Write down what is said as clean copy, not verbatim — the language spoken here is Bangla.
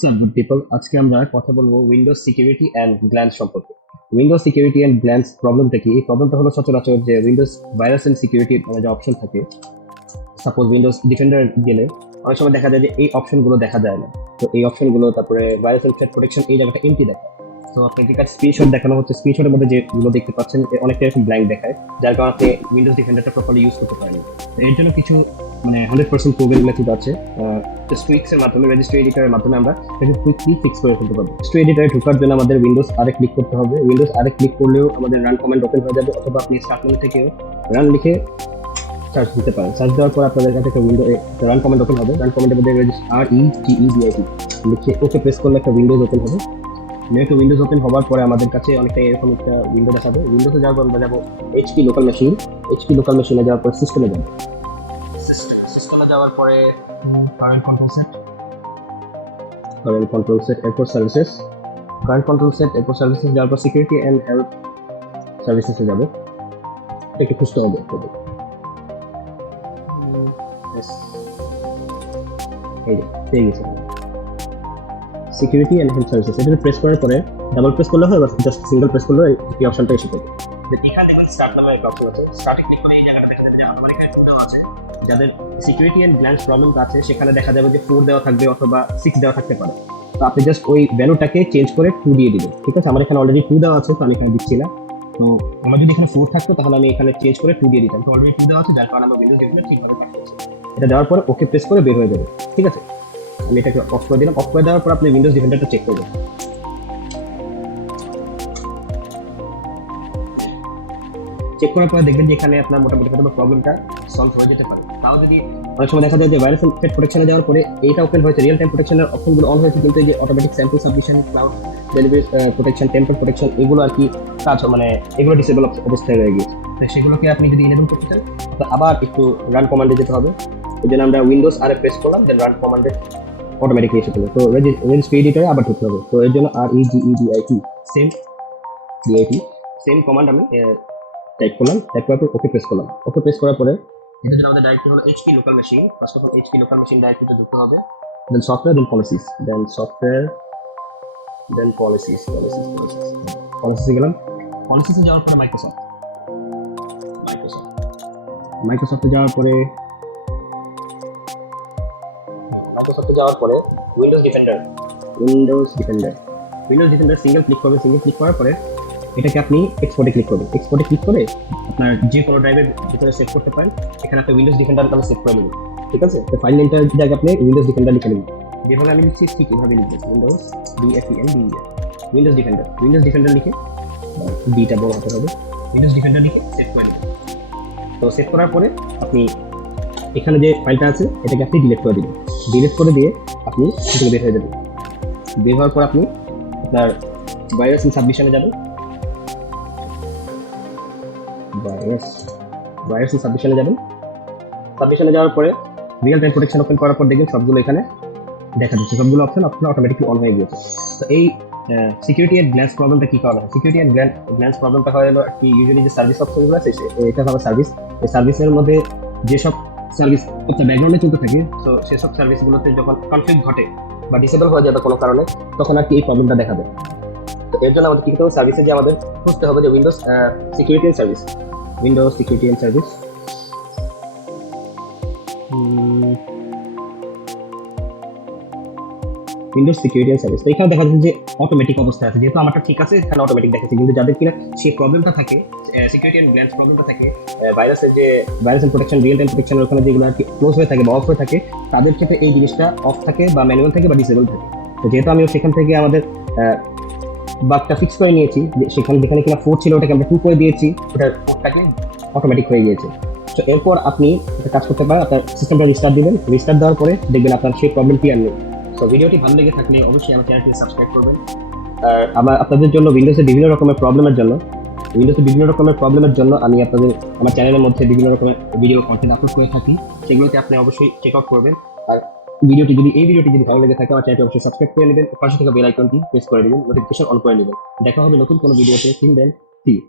হোয়াটসঅ্যাপ গুড পিপল, আজকে আমরা কথা বলবো উইন্ডোজ সিকিউরিটি অ্যান্ড গ্ল্যান্স সম্পর্কে। উইন্ডোজ সিকিউরিটি অ্যান্ড গ্ল্যান্স প্রবলেমটা কি? এই প্রবলেমটা হলো সচরাচর যে উইন্ডোজ ভাইরাস এন্ড সিকিউরিটি যে অপশন থাকে, সাপোজ উইন্ডোজ ডিফেন্ডার গেলে অনেক সময় দেখা যায় যে এই অপশনগুলো দেখা যায় না। তো এই অপশনগুলো, তারপরে ভাইরাস এন্ড থ্রেট প্রোটেকশন, এই জায়গাটা এমটি দেখায়। তো আপনাকে কাছে স্ক্রিনশট দেখানো হচ্ছে, স্ক্রিনশটের মধ্যে যেগুলো দেখতে পাচ্ছেন অনেকটা এরকম ব্ল্যাঙ্ক দেখায়, যার কারণে আপনি উইন্ডোজ ডিফেন্ডারটা প্রপারলি ইউজ করতে পারেন। এর জন্য কিছু 100% প্রুভেন মেথড আছে। টুইক্স এর মাধ্যমে, রেজিস্ট্রি এডিটরের মাধ্যমে আমরা এটা কুইকলি ফিক্স করে ফেলতে পারবো। রেজিস্ট্রি এডিটরে ঢোকার জন্য আমাদের উইন্ডোজ আরে ক্লিক করতে হবে। উইন্ডোজ আরে ক্লিক করলেও আমাদের রান কমান্ড ওপেন হয়ে যাবে, অথবা আপনি স্টার্ট মেনু থেকেও রান লিখে সার্চ দিতে পারেন। সার্চ দেওয়ার পর আপনাদের কাছে একটা উইন্ডো রান কমান্ড ওপেন হবে। রান কমান্ডের মধ্যে REGEDIT লিখে ওকে প্রেস করলে একটা উইন্ডোজ ওপেন হবে। একটা উইন্ডোজ ওপেন হওয়ার পরে আমাদের কাছে অনেকটা এরকম একটা উইন্ডো দেখাবে। উইন্ডোতে যাওয়ার পর আমরা যাবো HP local machine. HP local মেশিনে যাওয়ার পর সিস্টেমে যাবো। সিস্টেমে যাওয়ার পরে CurrentControlSet, এরপর সার্ভিসেস। CurrentControlSet, এরপর সার্ভিসেস যাওয়ার পর সিকিউরিটি অ্যান্ড হেলথ সার্ভিসেসে যাবো। একটু খুঁজতে হবে। এই যে পেয়ে গেছে সিকিউরিটি অ্যান্ড হেলথ সার্ভিসেস। এটা প্রেস করার পরে ডাবল প্রেস করলে হয়, বা জাস্ট সিঙ্গেল প্রেস করলে এই অপশনটা এসে যাবে। এখানে স্টার্ট নামে একটা অপশন আছে, স্টার্টে ক্লিক করে এই জায়গাটা দেখতে পাবেন যে অটোমেটিক্যালি দেওয়া আছে। যাদের সিকিউরিটি অ্যান্ড গ্ল্যান্স প্রবলেম আছে সেখানে দেখা যাবে যে 4 দেওয়া থাকবে অথবা 6 দেওয়া থাকতে পারে। তো আপনি জাস্ট ওই ভ্যালুটাকে চেঞ্জ করে 2 দিয়ে দিবেন। ঠিক আছে, আমার এখানে অলরেডি 2 দেওয়া আছে, তো আমি এখানে দিচ্ছি না। তো আমার যদি এখানে 4 থাকতো তাহলে আমি এখানে চেঞ্জ করে 2 দিয়ে দিতাম। তো অলরেডি 2 দেওয়া আছে, যার কারণে আমার উইন্ডোজ ডিফেন্ডার ঠিকভাবে কাজ করছে। এটা দেওয়ার পর ওকে প্রেস করে বের হয়ে যাবে। ঠিক আছে, আমি এটাকে অফ করে দিলাম। অফ করে দেওয়ার পর আপনি উইন্ডোজ ডিফেন্ডারটা চেক করবেন। চেক করার পরে দেখবেন যে এখানে আপনার মোটামুটি কোনো প্রবলেমটা সলভ হয়ে যেতে পারে। তাও যদি অনেক সময় দেখা যায় যে ভাইরাস এন্ড থ্রেট প্রোটেকশনে যাওয়ার পরে এইটা ওপেন হয়েছে, রিয়েল টাইম প্রোটেকশনের অপশনগুলো অন হয়েছে, কিন্তু এই যে automatic sample submission, cloud delivery protection, template protection, এগুলো আর কি কাজ এগুলো ডিসেবল অবস্থায় রয়ে গিয়েছে। তাই সেগুলোকে আপনি যদি ইনেবল করতে চান আবার একটু রান কমান্ডে যেতে হবে। এই জন্য আমরা উইন্ডোজ আর প্রেস করলাম, দেন রান কমান্ডে অটোমেটিকলি এসে পড়বে। তো রেজিস্ট্রি এডিটরে আবার ঢুকতে হবে। তো এর জন্য REGEDIT সেম কমান্ড আমি টাইপ করলাম। টাইপ করার পর ওকে প্রেস করলাম। ওকে প্রেস করার পরে এটা যেটা আমাদের ডাইরেক্টরি হলো HP local machine. First of all HP local machine ডাইরেক্টরিতে ঢুকতে হবে, দেন সফটওয়্যার, দেন পলিসিস, দেন পলিসিসে গেলাম। পলিসিসে যাওয়ার পরে মাইক্রোসফটে যাওয়ার পরে উইন্ডোজ ডিফেন্ডার সিঙ্গেল ক্লিক করবে। সিঙ্গেল ক্লিক করার পরে এটাকে আপনি এক্সপোর্টে ক্লিক করবেন। এক্সপোর্টে ক্লিক করে আপনার যে কোনো ড্রাইভের ভিতরে সেভ করতে পারেন। এখানে আপনি উইন্ডোজ ডিফেন্ডার নামে সেভ করে নেবেন। ঠিক আছে, তো ফাইল নেমটার জায়গায় আপনি উইন্ডোজ ডিফেন্ডার লিখে নেবেন। যেভাবে আমি লিখছি ঠিক এভাবে লিখবেন, উইন্ডোজ ডিফেন্ডার লিখে ডিটা বড় হতে হবে, উইন্ডোজ ডিফেন্ডার লিখে সেভ করে নেবেন। তো সেভ করার পরে আপনি এখানে যে ফাইলটা আছে এটাকে আপনি ডিলিট করে দিবেন। ডিলিট করে দিয়ে আপনি এটাকে বের হয়ে যাবেন। বের হওয়ার পর আপনি আপনার ভাইরাস এন্ড সাবমিশনে যাবেন। সাবমিশনে যাওয়ার পরে রিয়েল টাইম প্রোটেকশন ওপেন করার পর দেখবেন সবগুলো এখানে দেখা যাচ্ছে, সবগুলো অপশন আপনার অটোমেটিকলি অন হয়ে গিয়েছে। তো এই সিকিউরিটি অ্যান্ড গ্ল্যান্স প্রবলেমটা কি কারণে? সিকিউরিটি অ্যান্ড গ্ল্যান্স প্রবলেমটা হয় হলো কি, ইউজুয়ালি যে সার্ভিস অপশনগুলো আছে এটা হবে সার্ভিস। এই সার্ভিসের মধ্যে যেসব সার্ভিস আপনার ব্যাকগ্রাউন্ডে চলতে থাকে, তো সেসব সার্ভিসগুলোতে যখন কনফ্লিক্ট ঘটে বা ডিসেবল হয়ে যাবে কোনো কারণে, তখন আর কি এই প্রবলেমটা দেখাবে। তো এর জন্য আমাদের কি করতে হবে, সার্ভিসে যে আমাদের খুঁজতে হবে যে Windows security and service, Windows security and service. তো এখানে দেখা যাচ্ছে যে অটোমেটিক অবস্থায় আছে, যেহেতু আমারটা ঠিক আছে এখানে অটোমেটিক দেখাচ্ছে। কিন্তু যাদের কিনা সেই প্রবলেমটা থাকে, সিকিউরিটি অ্যান্ড গ্ল্যান্স প্রবলেমটা থাকে, virus and protection, real time প্রোটেকশনের ওখানে যেগুলো আর কি ক্লোজ হয়ে থাকে বা অফ হয়ে থাকে, তাদের ক্ষেত্রে এই জিনিসটা অফ থাকে বা ম্যানুয়াল থাকে বা ডিসেবল থাকে। তো যেহেতু আমি সেখান থেকে আমাদের বাগটা ফিক্স করে নিয়েছি, সেখানে যেখানে কিনা 4 ছিল ওটাকে আমরা 2 করে দিয়েছি, ওটার কোডটাকে অটোমেটিক হয়ে গিয়েছে। তো এরপর আপনি একটা কাজ করতে পারেন, আপনার সিস্টেমটা রিস্টার্ট দিবেন। রিস্টার্ট দেওয়ার পরে দেখবেন আপনার সেই প্রবলেমটি আর নেই। তো ভিডিওটি ভালো লেগে থাকলে অবশ্যই আমার চ্যানেলটি সাবস্ক্রাইব করবেন। আর আপনাদের জন্য উইন্ডোজে বিভিন্ন রকমের প্রবলেমের জন্য আমি আমার চ্যানেলের মধ্যে বিভিন্ন রকমের ভিডিও কন্টেন্ট আপলোড করে থাকি, সেগুলোতে আপনি অবশ্যই চেক আউট করবেন। আর এই ভিডিওটি যদি ভালো লেগে থাকে আমার চ্যানেলটি অবশ্যই সাবস্ক্রাইব করে নেবেন, পাশে থাকা বেল আইকনটি প্রেস করে নেবেন, নোটিফিকেশন অন করে নেবেন। দেখা হবে নতুন কোনো ভিডিওতে। Till then, see you.